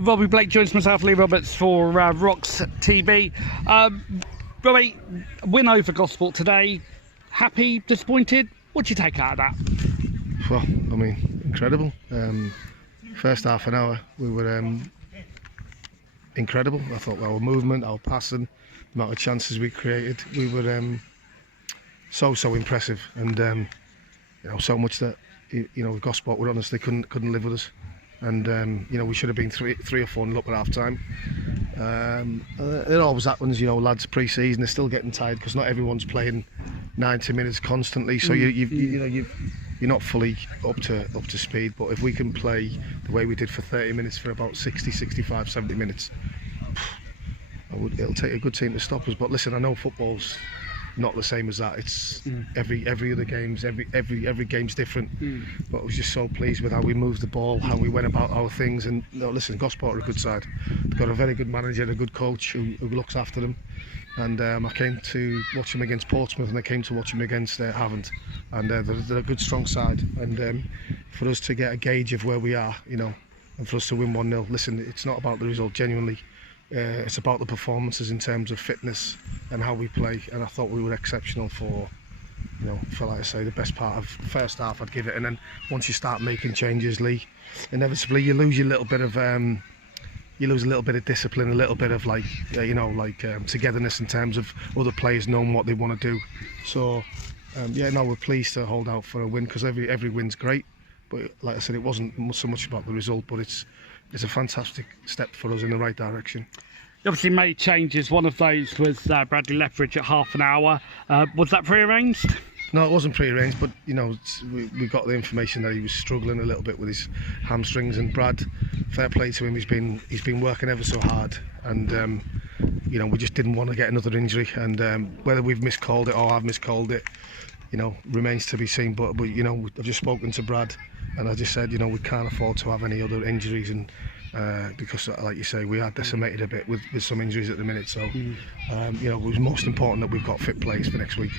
Robbie Blake joins myself, Lee Roberts, for Rocks TV. Robbie, win over Gosport today. Happy, disappointed? What do you take out of that? Well, I mean, incredible. First half an hour, we were incredible. I thought our movement, our passing, the amount of chances we created, we were so impressive, and so much that Gosport were honestly couldn't live with us, and we should have been three or 4-0 up at half time. It always happens, lads pre-season they're still getting tired because not everyone's playing 90 minutes constantly, so you're not fully up to speed. But if we can play the way we did for 30 minutes for about 60, 65, 70 minutes, it'll take a good team to stop us. But listen, I know football's not the same as that. It's every other game's every game's different. But I was just so pleased with how we moved the ball, how we went about our things. And listen, Gosport are a good side. They've got a very good manager, a good coach who looks after them. And I came to watch them against Portsmouth, and I came to watch them against Havant, and they're a good, strong side. And for us to get a gauge of where we are, and for us to win 1-0, listen, it's not about the result. Genuinely, it's about the performances in terms of fitness and how we play. And I thought we were exceptional for like I say, the best part of the first half. I'd give it, and then once you start making changes, Lee, inevitably you lose your little bit of. You lose a little bit of discipline, a little bit of togetherness in terms of other players knowing what they want to do. So, we're pleased to hold out for a win, because every win's great. But like I said, it wasn't so much about the result, but it's a fantastic step for us in the right direction. You obviously made changes. One of those was Bradley Lethbridge at half an hour. Was that pre-arranged? No, it wasn't pre-arranged, but we got the information that he was struggling a little bit with his hamstrings. And Brad, fair play to him, he's been working ever so hard, and we just didn't want to get another injury. And whether we've miscalled it or I've miscalled it, remains to be seen. But I've just spoken to Brad, and I just said, we can't afford to have any other injuries, and because, like you say, we are decimated a bit with some injuries at the minute. So it was most important that we've got fit players for next week.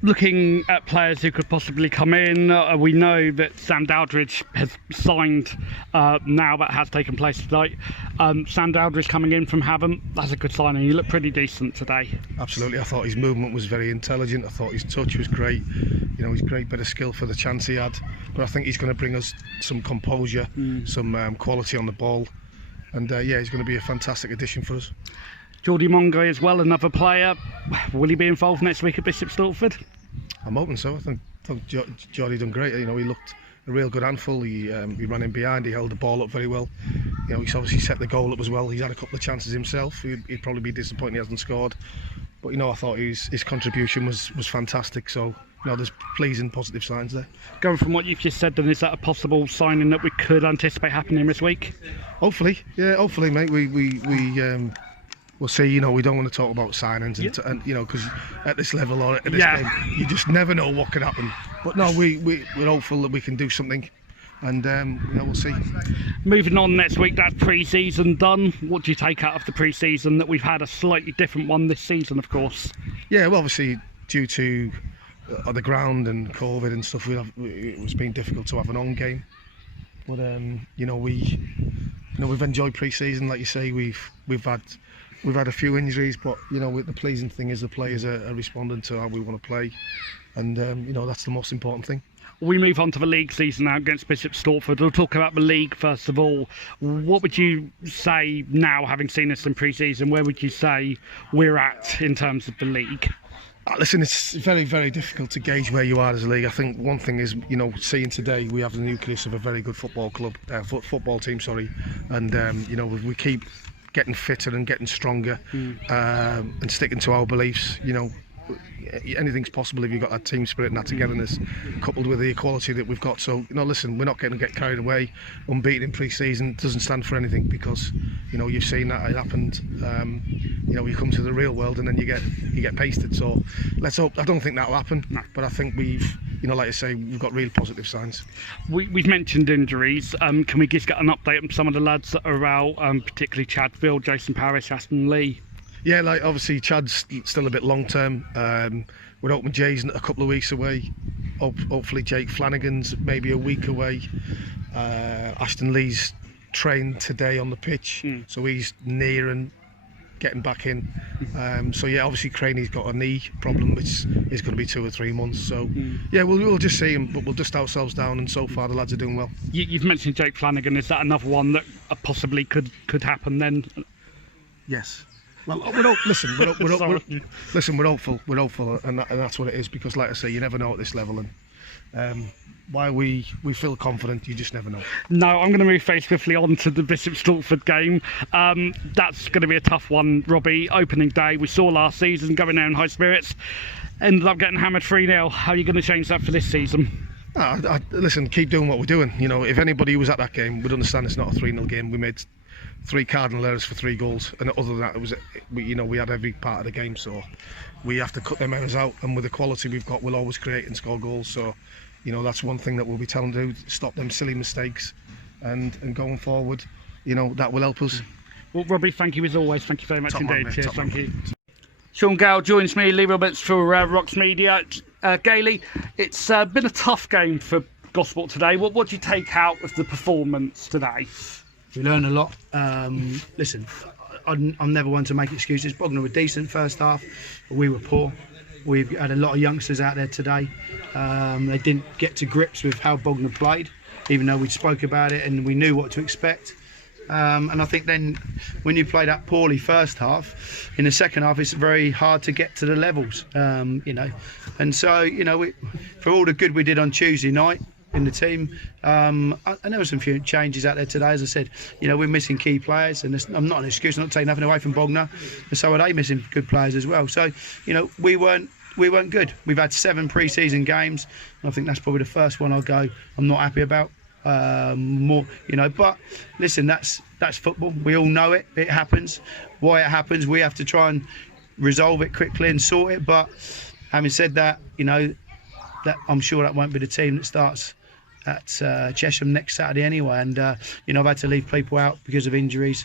Looking at players who could possibly come in, we know that Sam Dowdridge has signed now. That has taken place tonight. Sam Dowdridge coming in from Havant, that's a good signing. He looked pretty decent today. Absolutely. I thought his movement was very intelligent. I thought his touch was great. He's great bit of skill for the chance he had. But I think he's going to bring us some composure, some quality on the ball. And he's going to be a fantastic addition for us. Geordie Mongai as well, another player. Will he be involved next week at Bishop Stortford? I'm hoping so. I think Geordie done great. He looked a real good handful. He ran in behind. He held the ball up very well. He's obviously set the goal up as well. He's had a couple of chances himself. He'd probably be disappointed he hasn't scored. But I thought his contribution was fantastic. So there's pleasing, positive signs there. Going from what you've just said, then, is that a possible signing that we could anticipate happening this week? Hopefully, mate. We'll see. We don't want to talk about signings, and because at this level or at this game, you just never know what could happen. But no, we're hopeful that we can do something, and we'll see. Moving on next week, that's pre-season done. What do you take out of the pre-season? That we've had a slightly different one this season, of course. Yeah, well, obviously due to the ground and COVID and stuff, it's been difficult to have an on game. But we've enjoyed pre-season, like you say. We've had a few injuries, but the pleasing thing is the players are responding to how we want to play, and that's the most important thing. We move on to the league season now against Bishop Stortford. We'll talk about the league first of all. What would you say now, having seen us in pre-season, where would you say we're at in terms of the league? Listen, it's very, very difficult to gauge where you are as a league. I think one thing is, seeing today we have the nucleus of a very good football team, and we keep getting fitter and getting stronger, and sticking to our beliefs. Anything's possible if you've got that team spirit and that togetherness, coupled with the equality that we've got. So listen, we're not going to get carried away. Unbeaten in pre-season doesn't stand for anything, because you've seen that it happened. You come to the real world and then you get pasted. So let's hope. I don't think that'll happen, but I think we've like I say, we've got real positive signs. We've mentioned injuries. Can we just get an update on some of the lads that are out, particularly Chad Field, Jason Parrish, Aston Lee? Yeah, obviously Chad's still a bit long term. We're hoping Jay's a couple of weeks away. Hopefully Jake Flanagan's maybe a week away. Aston Lee's trained today on the pitch, so he's near and getting back in. So yeah, obviously Craney's got a knee problem, which is going to be 2 or 3 months. So yeah, we'll just see him, but we'll dust ourselves down. And so far, the lads are doing well. You've mentioned Jake Flanagan. Is that another one that possibly could happen then? Yes. Well, we're hopeful, and that's what it is. Because, like I say, you never know at this level, and why we feel confident, you just never know. No, I'm going to move very swiftly on to the Bishop Stortford game. That's going to be a tough one, Robbie. Opening day, we saw last season, going there in high spirits, ended up getting hammered 3-0. How are you going to change that for this season? Listen, keep doing what we're doing. You know, if anybody was at that game would understand it's not a 3-0 game. We made 3 cardinal errors for 3 goals, and other than that, it was, we had every part of the game. So we have to cut them errors out, and with the quality we've got, we'll always create and score goals. So, you know, that's one thing that we'll be telling them to do, stop them silly mistakes, and going forward, you know, that will help us. Well, Robbie, thank you as always. Thank you very much indeed. Man, cheers, thank you. Shaun Gayle joins me, Lee Roberts for Rocks Media. Gayle, it's been a tough game for Gosport today. What do you take out of the performance today? We learned a lot. Listen, I'm never one to make excuses. Bognor were decent first half, but we were poor. We've had a lot of youngsters out there today. They didn't get to grips with how Bognor played, even though we spoke about it and we knew what to expect. And I think then when you play that poorly first half, in the second half it's very hard to get to the levels, you know. And so, you know, for all the good we did on Tuesday night in the team, and there were some few changes out there today. As I said, you know, we're missing key players, and I'm not an excuse, I'm not taking nothing away from Bognor, and so are they missing good players as well. So, you know, we weren't good. We've had 7 pre-season games, and I think that's probably the first one I'll go I'm not happy about. More, you know, but listen, that's football. We all know it. It happens. Why it happens, we have to try and resolve it quickly and sort it. But having said that, you know, that I'm sure that won't be the team that starts at Chesham next Saturday anyway. And you know, I've had to leave people out because of injuries.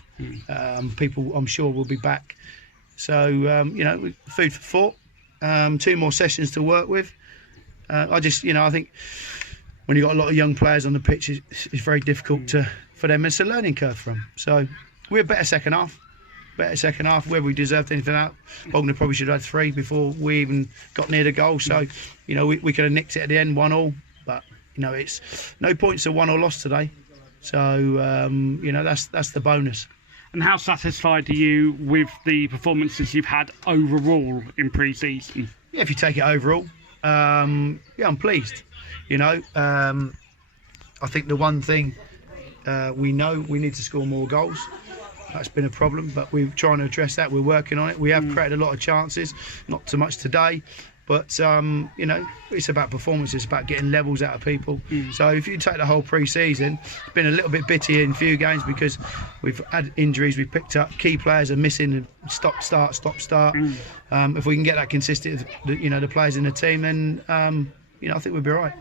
People I'm sure will be back. So you know, food for thought. 2 more sessions to work with. I just, you know, I think when you've got a lot of young players on the pitch, it's very difficult for them. It's a learning curve for them. So we're a better second half. Whether we deserved anything out, Bognor probably should have had 3 before we even got near the goal. So, you know, we could have nicked it at the end, 1-1. But, you know, it's no points to won or lost today. So, you know, that's the bonus. And how satisfied are you with the performances you've had overall in pre-season? Yeah, if you take it overall, yeah, I'm pleased. You know, I think the one thing we know, we need to score more goals. That's been a problem, but we're trying to address that. We're working on it. We have created a lot of chances, not so much today, but you know, it's about performance. It's about getting levels out of people. So if you take the whole pre-season, it's been a little bit bitty in a few games because we've had injuries. We've picked up key players are missing. Stop start. If we can get that consistent, you know, the players in the team, then you know, I think we'll be all right.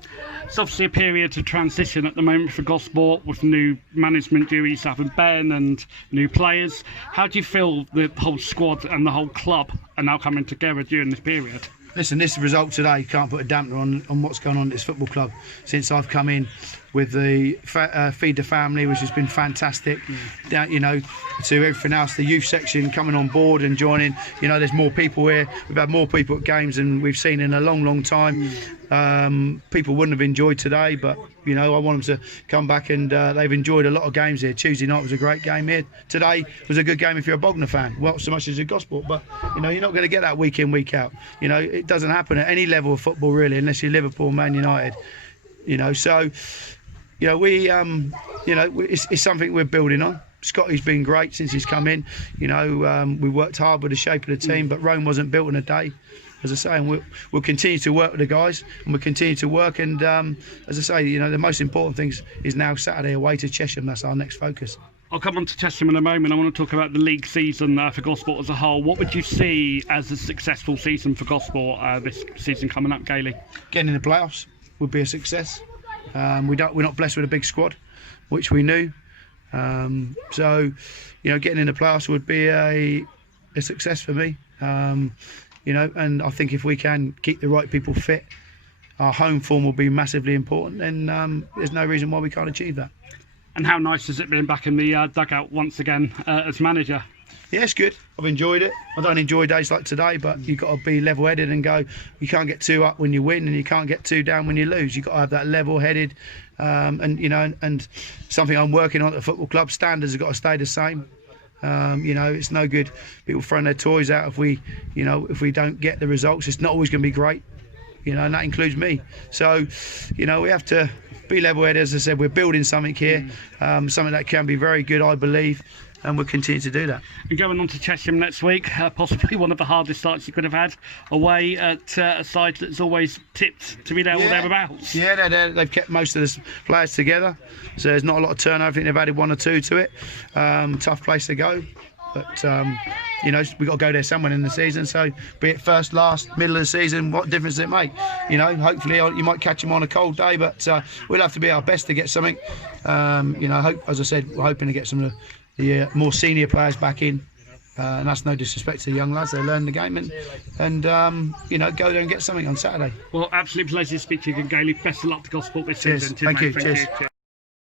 It's obviously a period of transition at the moment for Gosport with new management duties having Ben and new players. How do you feel the whole squad and the whole club are now coming together during this period? Listen, this result today can't put a dampener on what's going on at this football club since I've come in with the Feed the Family, which has been fantastic. You know, to everything else, the youth section coming on board and joining. You know, there's more people here. We've had more people at games than we've seen in a long, long time. People wouldn't have enjoyed today, but you know, I want them to come back, and they've enjoyed a lot of games here. Tuesday night was a great game here. Today was a good game if you're a Bognor fan. Well, so much as a Gosport, but you know, you're not going to get that week in, week out. You know, it doesn't happen at any level of football really, unless you're Liverpool, Man United. You know, so you know, we you know, it's something we're building on. Scotty's been great since he's come in. You know, we worked hard with the shape of the team, but Rome wasn't built in a day. As I say, and we'll continue to work with the guys, and we'll continue to work. And as I say, you know, the most important thing is now Saturday away to Chesham. That's our next focus. I'll come on to Chesham in a moment. I want to talk about the league season for Gosport as a whole. What would you see as a successful season for Gosport this season coming up, Gayle? Getting in the playoffs would be a success. We're not blessed with a big squad, which we knew. So, you know, getting in the playoffs would be a success for me. You know, and I think if we can keep the right people fit, our home form will be massively important, and there's no reason why we can't achieve that. And how nice has it been back in the dugout once again as manager? Yeah, it's good. I've enjoyed it. I don't enjoy days like today, but you've got to be level-headed and go. You can't get too up when you win, and you can't get too down when you lose. You've got to have that level-headed, and something I'm working on at the football club. Standards have got to stay the same. It's no good people throwing their toys out if we don't get the results. It's not always going to be great, and that includes me. So, we have to be level-headed. As I said, we're building something here, something that can be very good, I believe. And we'll continue to do that. And going on to Chesham next week, possibly one of the hardest starts you could have had away at a side that's always tipped to be there or thereabouts. Yeah, they've kept most of the players together, so there's not a lot of turnover. I think they've added 1 or 2 to it. Tough place to go, but we've got to go there somewhere in the season. So be it first, last, middle of the season, what difference does it make? Hopefully you might catch them on a cold day, but we'll have to be our best to get something. As I said, we're hoping to get some of the more senior players back in, and that's no disrespect to the young lads. They learn the game and go there and get something on Saturday. Well, absolute pleasure to speak to you again, Gayle. Best of luck to Gosport this Cheers. season. Thank you. Cheers.